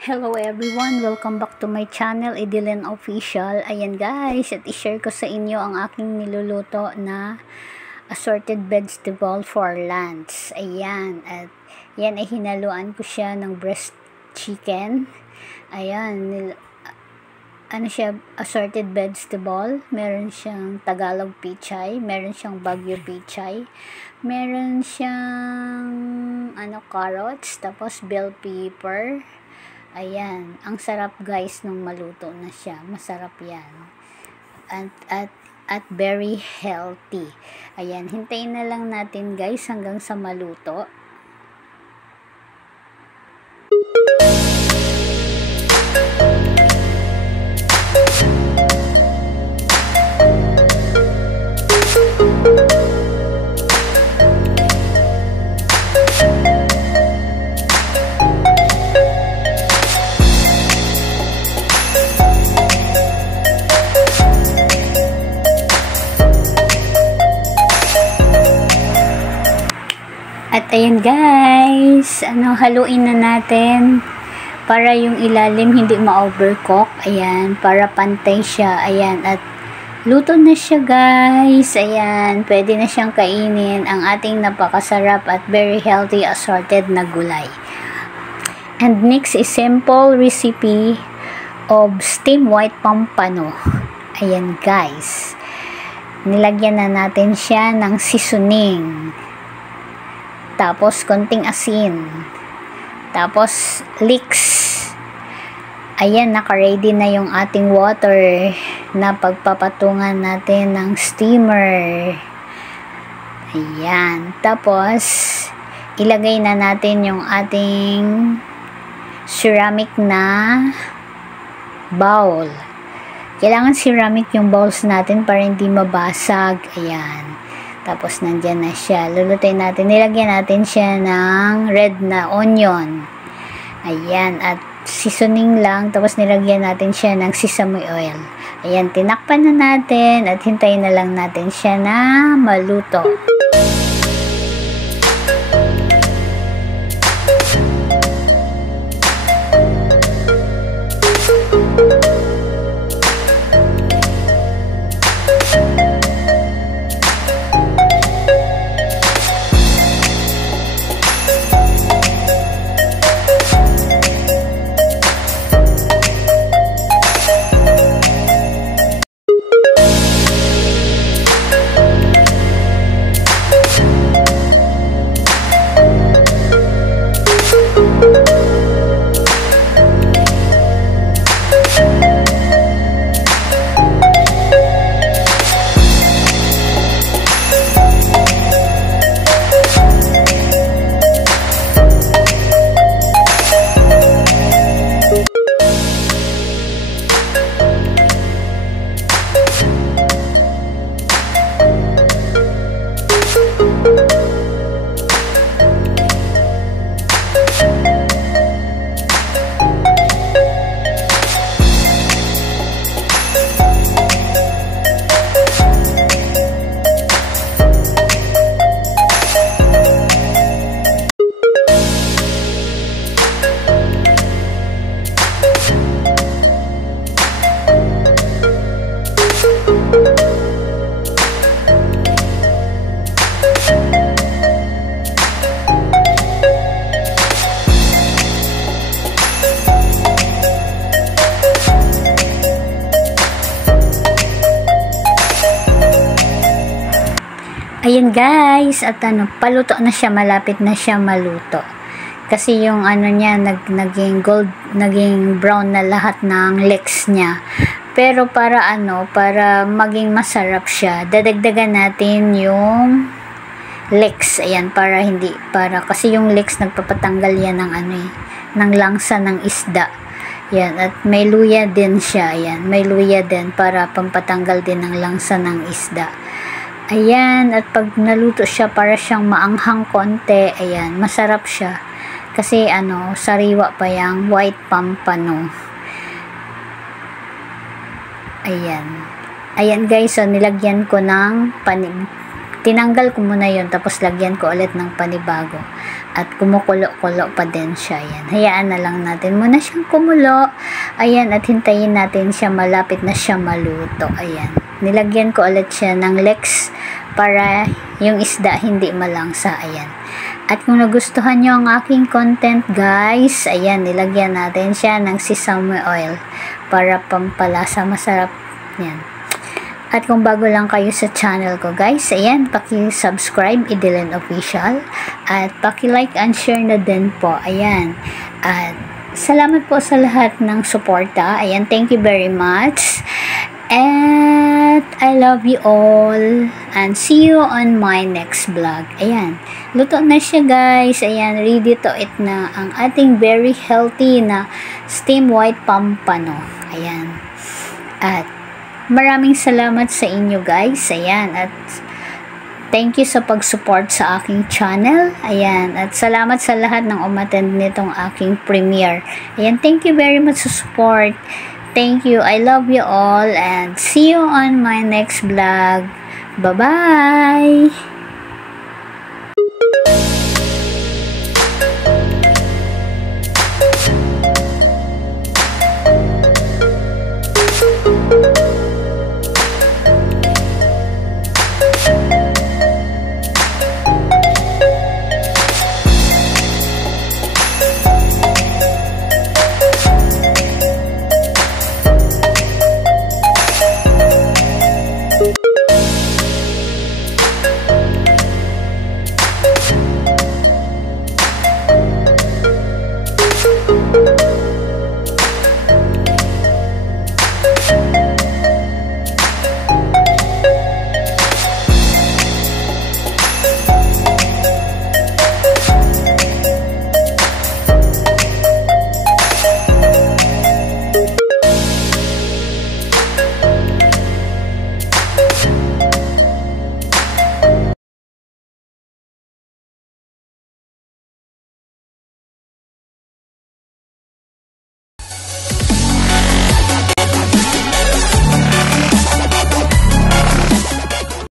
Hello everyone! Welcome back to my channel, Edilen Official. Ayan guys, at i-share ko sa inyo ang aking niluluto na assorted vegetable for lunch. Ayan, at yan ay hinaluan ko siya ng breast chicken. Ayan, ano siya, assorted vegetable. Meron siyang Tagalog pichay, meron siyang Baguio pichay, meron siyang carrots, tapos bell pepper. Ayan, ang sarap guys nung maluto na siya. Masarap yan. At very healthy. Ayan, hintayin na lang natin guys hanggang sa maluto. At ayan guys, haluin na natin para yung ilalim hindi ma-overcook. Ayan, para pantay siya. Ayan, at luto na siya guys. Ayan, pwede na siyang kainin ang ating napakasarap at very healthy assorted na gulay. And next is simple recipe of steamed white pampano. Ayan guys, nilagyan na natin siya ng seasoning. Tapos, konting asin. Tapos, leeks. Ayan, naka-ready na yung ating water na pagpapatungan natin ng steamer. Ayan. Tapos, ilagay na natin yung ating ceramic na bowl. Kailangan ceramic yung bowls natin para hindi mabasag. Ayan. Tapos, nandyan na siya. Lulutuin natin. Nilagyan natin siya ng red na onion. Ayan. At seasoning lang. Tapos, nilagyan natin siya ng sesame oil. Ayan. Tinakpan na natin. At hintayin na lang natin siya na maluto. Ayan guys, at paluto na siya, malapit na siya maluto. Kasi yung niya, naging gold, naging brown na lahat ng legs niya. Pero para para maging masarap siya, dadagdagan natin yung legs. Ayan, kasi yung legs nagpapatanggal yan ng ng langsa ng isda. Ayan, at may luya din siya. Ayan, may luya din para pampatanggal din ng langsa ng isda. Ayan, at pag naluto siya, para siyang maanghang konti. Ayan, masarap siya. Kasi sariwa pa yung white pampano. Ayan. Ayan guys, so nilagyan ko ng tinanggal ko muna yon, tapos lagyan ko ulit ng panibago At kumukulo-kulo pa din siya. Ayan. Hayaan na lang natin muna siyang kumulo. Ayan. At hintayin natin siya, malapit na siya maluto. Ayan. Nilagyan ko ulit siya ng Lex para yung isda hindi malangsa. Ayan. At kung nagustuhan nyo ang aking content guys, ayan, nilagyan natin siya ng sesame oil para pampalasa, masarap yan. At kung bago lang kayo sa channel ko guys, ayan, paki-subscribe, Idelin Official. At paki-like and share na din po. Ayan. At salamat po sa lahat ng suporta. Ayan, thank you very much. And I love you all. And see you on my next vlog. Ayan. Luto na siya guys. Ayan, ready to eat na ang ating very healthy na steamed white pampano. Ayan. At maraming salamat sa inyo guys. Ayan. At thank you sa pag-support sa aking channel. Ayan. At salamat sa lahat ng umattend nitong aking premiere. Ayan. Thank you very much sa support. Thank you. I love you all. And see you on my next vlog. Bye-bye.